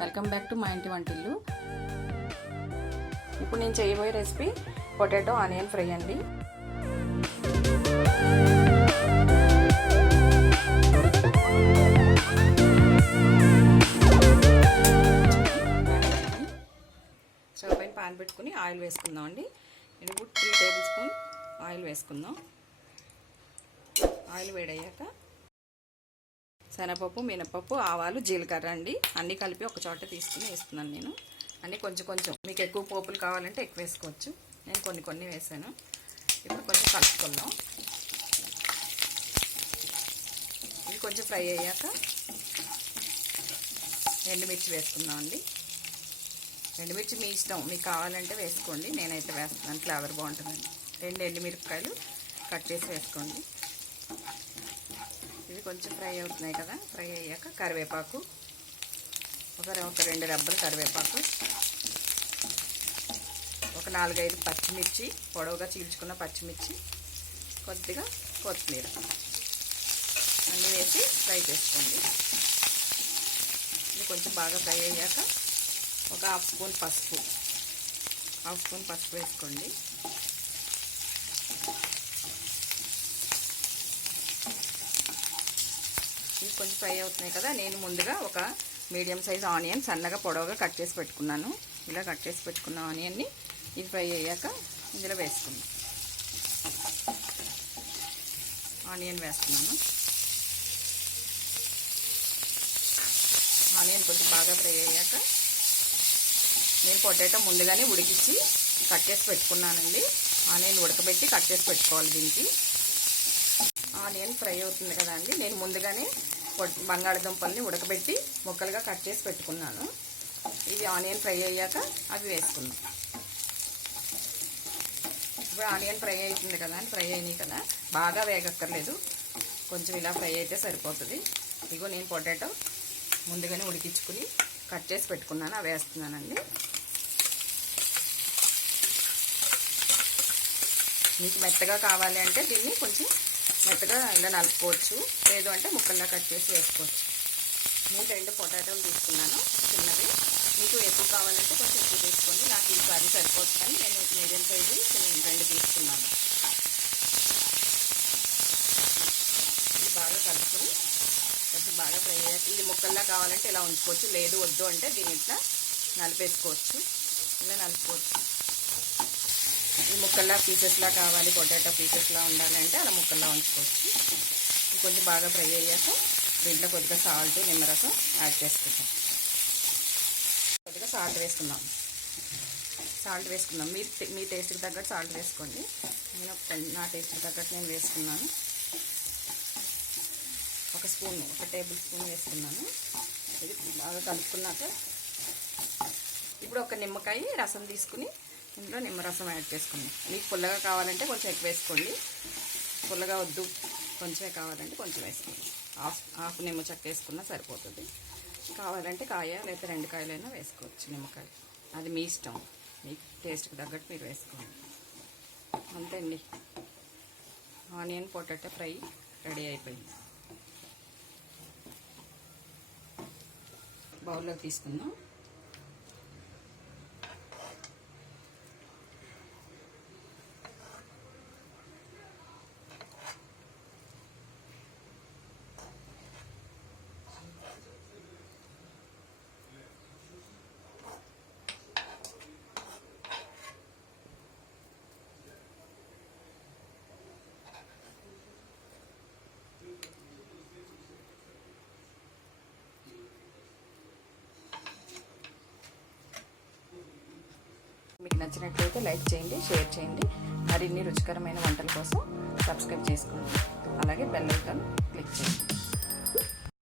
Welcome back to మా ఇంటి వంటిల్లు. ఇప్పుడు నేను చేయబోయే రెసిపీ పొటాటో ఆనియన్ ఫ్రై అండి. స్టవ్ పైన పాన్ పెట్టుకుని ఆయిల్ వేసుకుందాం అండి. ఇప్పుడు 3 టేబుల్ స్పూన్ ఆయిల్ వేసుకుందాం. ఆయిల్ వేడయ్యాక శనగపప్పు, మినపప్పు, ఆవాలు, జీలకర్ర అండి అన్నీ కలిపి ఒక చోట తీసుకుని వేస్తున్నాను. నేను అన్నీ కొంచెం కొంచెం, మీకు ఎక్కువ పోపులు కావాలంటే ఎక్కువ వేసుకోవచ్చు. నేను కొన్ని వేసాను. ఇప్పుడు కొంచెం కలుపుకుందాం. ఇది కొంచెం ఫ్రై అయ్యాక ఎండుమిర్చి వేసుకుందాం అండి. ఎండుమిర్చి మీ ఇష్టం, మీకు కావాలంటే వేసుకోండి. నేనైతే వేస్తున్నాను, ఫ్లేవర్ బాగుంటుందండి. 2 ఎండుమిరపకాయలు కట్ చేసి వేసుకోండి. ఇవి కొంచెం ఫ్రై అవుతున్నాయి కదా. ఫ్రై అయ్యాక కరివేపాకు, ఒక 2 రెబ్బలు కరివేపాకు, ఒక 4-5 పచ్చిమిర్చి, పొడవుగా చీల్చుకున్న పచ్చిమిర్చి, కొద్దిగా కొత్తిమీర అన్నీ వేసి ఫ్రై చేసుకోండి. ఇది కొంచెం బాగా ఫ్రై అయ్యాక ఒక హాఫ్ స్పూన్ పసుపు వేసుకోండి. ఇవి కొంచెం ఫ్రై అవుతున్నాయి కదా. నేను ముందుగా ఒక మీడియం సైజ్ ఆనియన్ సన్నగా పొడవుగా కట్ చేసి పెట్టుకున్నాను. ఇలా కట్ చేసి పెట్టుకున్న ఆనియన్ని ఇది ఫ్రై అయ్యాక ఇందులో వేసుకున్నాను. ఆనియన్ వేస్తున్నాను. ఆనియన్ కొంచెం బాగా ఫ్రై అయ్యాక నేను పొటాటో ముందుగానే ఉడికించి కట్ చేసి పెట్టుకున్నానండి. ఆనియన్ ఉడకబెట్టి కట్ చేసి పెట్టుకోవాలి. దీనికి ఆనియన్ ఫ్రై అవుతుంది కదా అండి. నేను ముందుగానే బంగాళదుంపల్ని ఉడకబెట్టి ముక్కలుగా కట్ చేసి పెట్టుకున్నాను. ఇవి ఆనియన్ ఫ్రై అయ్యాక అవి వేసుకున్నాం. ఇప్పుడు ఆనియన్ ఫ్రై అవుతుంది కదా అని ఫ్రై అయినాయి కదా, బాగా వేగక్కర్లేదు, కొంచెం ఇలా ఫ్రై అయితే సరిపోతుంది. ఇగో నేను పొటాటో ముందుగానే ఉడికించుకుని కట్ చేసి పెట్టుకున్నాను, అవి వేస్తున్నానండి. మీకు మెత్తగా కావాలి అంటే దీన్ని కొంచెం మెత్తగా ఇలా నలుపుకోవచ్చు, లేదు అంటే ముక్కల్లా కట్ చేసి వేసుకోవచ్చు. నేను 2 పొటాటోలు తీసుకున్నాను చిన్నవి. మీకు ఎక్కువ కావాలంటే కొంచెం ఎక్కువ తీసుకోండి. నాకు ఈ కర్రీ సరిపోతుంది కానీ నేను మీడియం సైజు 2 తీసుకున్నాను. ఇది బాగా కలుపుకొని కొంచెం బాగా ఫ్రై అయ్యాక ఇది ముక్కల్లా కావాలంటే ఇలా ఉంచుకోవచ్చు, లేదు వద్దు అంటే దీన్ని ఇట్లా నలిపేసుకోవచ్చు. ఇలా నలుపుకోవచ్చు. ఈ ముక్కల్లా పీసెస్లా కావాలి, పొటాటో పీసెస్లా ఉండాలంటే అలా ముక్కల్లా ఉంచుకోవచ్చు. కొంచెం బాగా ఫ్రై అయ్యాక దీంట్లో కొద్దిగా సాల్ట్, నిమ్మరసం యాడ్ చేసుకుంటాం. కొద్దిగా సాల్ట్ వేసుకుందాం. మీ టేస్ట్కి తగ్గట్టు సాల్ట్ వేసుకోండి. నేను నా టేస్ట్కి తగ్గట్టు నేను వేసుకున్నాను. ఒక టేబుల్ స్పూన్ వేసుకున్నాను. ఇది బాగా కలుపుకున్నాక ఇప్పుడు ఒక నిమ్మకాయ రసం తీసుకుని ఇందులో నిమ్మరసం యాడ్ చేసుకుందాం. మీకు పుల్లగా కావాలంటే కొంచెం ఎక్కువ వేసుకోండి, పుల్లగా వద్దు కొంచెమే కావాలంటే కొంచెం వేసుకోండి. హాఫ్ నిమ్మ చెక్క వేసుకున్నా సరిపోతుంది. కావాలంటే కాయ లేదా 2 కాయలైనా వేసుకోవచ్చు. నిమ్మకాయ అది మీ ఇష్టం, మీ టేస్ట్కి తగ్గట్టు మీరు వేసుకోండి. అంతే అండి, ఆనియన్ పొటాటో ఫ్రై రెడీ అయిపోయింది. బౌల్లోకి తీసుకుందాం. మీకు నచ్చినట్లయితే లైక్ చేయండి, షేర్ చేయండి. మరిన్ని రుచికరమైన వంటల కోసం సబ్స్క్రైబ్ చేసుకోండి. అలాగే బెల్ ఐకాన్ క్లిక్ చేయండి.